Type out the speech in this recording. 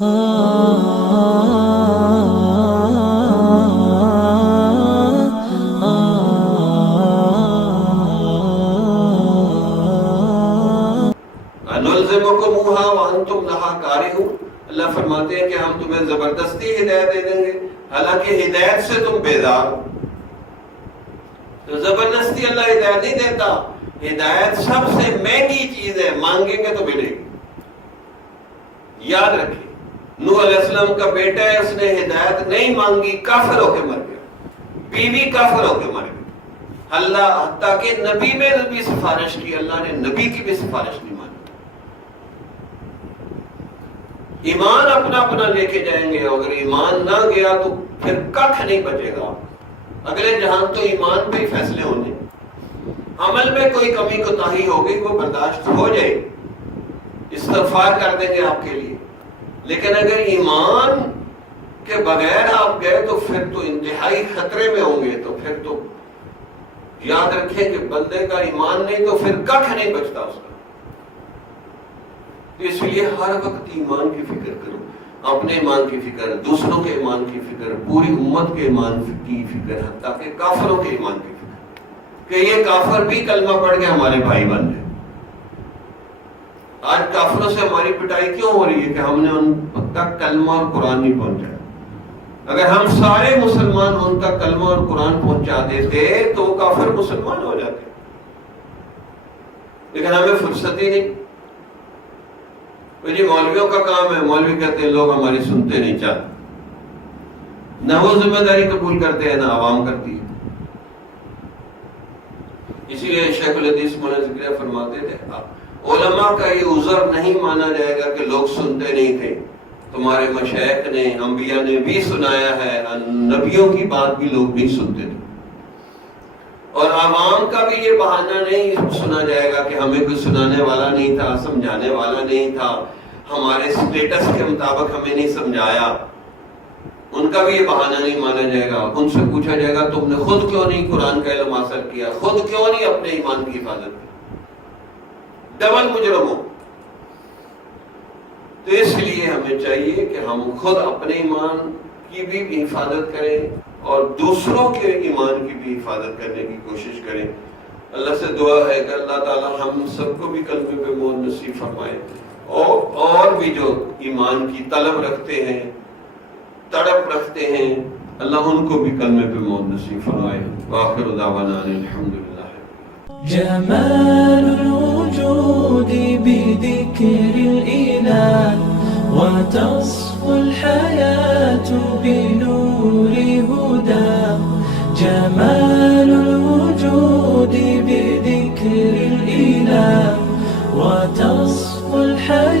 نلزمکموہا وانتم لہا کارہون، اللہ فرماتے ہیں کہ ہم تمہیں زبردستی ہدایت دے دیں گے حالانکہ ہدایت سے تم بیدار ہو۔ تو زبردستی اللہ ہدایت نہیں دیتا، ہدایت سب سے مہنگی چیز ہے، مانگیں گے تو ملے گی۔ یاد رکھیں، نوح علیہ السلام کا بیٹا ہے، اس نے ہدایت نہیں مانگی، کافر ہو کے مر گیا، بیوی کافر ہو کے مر گئی۔ اللہ حتیٰ کہ نبی میں بھی سفارش کی، اللہ نے نبی کی بھی سفارش نہیں مانی۔ ایمان اپنا اپنا لے کے جائیں گے، اگر ایمان نہ گیا تو پھر ککھ نہیں بچے گا۔ اگلے جہان تو ایمان پہ ہی فیصلے ہونے، عمل میں کوئی کمی کوتاہی ہوگی وہ برداشت ہو جائے، استغفار کر دیں گے آپ کے لیے، لیکن اگر ایمان کے بغیر آپ گئے تو پھر تو انتہائی خطرے میں ہوں گے۔ تو پھر تو یاد رکھیں کہ بندے کا ایمان نہیں تو پھر ککھ نہیں بچتا اس کا۔ اس لیے ہر وقت ایمان کی فکر کرو، اپنے ایمان کی فکر، دوسروں کے ایمان کی فکر، پوری امت کے ایمان کی فکر، حتیٰ کہ کافروں کے ایمان کی فکر کہ یہ کافر بھی کلمہ پڑھ کے ہمارے بھائی بن جائے۔ آج کافروں سے ہماری پٹائی کیوں ہو رہی ہے؟ کہ ہم نے ان تک کلمہ اور قرآن نہیں پہنچایا۔ اگر ہم سارے مسلمان ان تک کلمہ اور قرآن پہنچا دیتے تو وہ کافر مسلمان ہو جاتے، لیکن ہمیں فرصت ہی نہیں۔ جی مولویوں کا کام ہے، مولوی کہتے ہیں لوگ ہماری سنتے نہیں چاہتے، نہ وہ ذمہ داری قبول کرتے ہیں نہ عوام کرتی ہے۔ اسی لیے شیخ الحدیث مولانا ذکریہ فرماتے تھے علماء کا یہ عذر نہیں مانا جائے گا کہ لوگ سنتے نہیں تھے، تمہارے مشائخ نے، انبیاء نے بھی سنایا ہے، نبیوں کی بات بھی لوگ نہیں سنتے تھے۔ اور عوام کا بھی یہ بہانہ نہیں سنا جائے گا کہ ہمیں کوئی سنانے والا نہیں تھا، سمجھانے والا نہیں تھا، ہمارے سٹیٹس کے مطابق ہمیں نہیں سمجھایا، ان کا بھی یہ بہانہ نہیں مانا جائے گا۔ ان سے پوچھا جائے گا تم نے خود کیوں نہیں قرآن کا علم حاصل کیا، خود کیوں نہیں اپنے ایمان کی حفاظت کی؟ ڈبل مجرم ہو۔ تو اس لیے ہمیں چاہیے کہ ہم خود اپنے ایمان کی بھی حفاظت کریں اور دوسروں کے ایمان کی بھی حفاظت کرنے کی کوشش کریں۔ اللہ سے دعا ہے کہ اللہ تعالی ہم سب کو بھی کلمے پہ موت نصیب فرمائے، اور بھی جو ایمان کی طلب رکھتے ہیں، تڑپ رکھتے ہیں، اللہ ان کو بھی کلمے پہ موت نصیب فرمائے۔ وآخر دعوانا الحمدللہ۔ جمال الوجود بذكر الإله وتصفو الحياة بنور هدى، جمال الوجود بذكر الإله وتصفو الحياة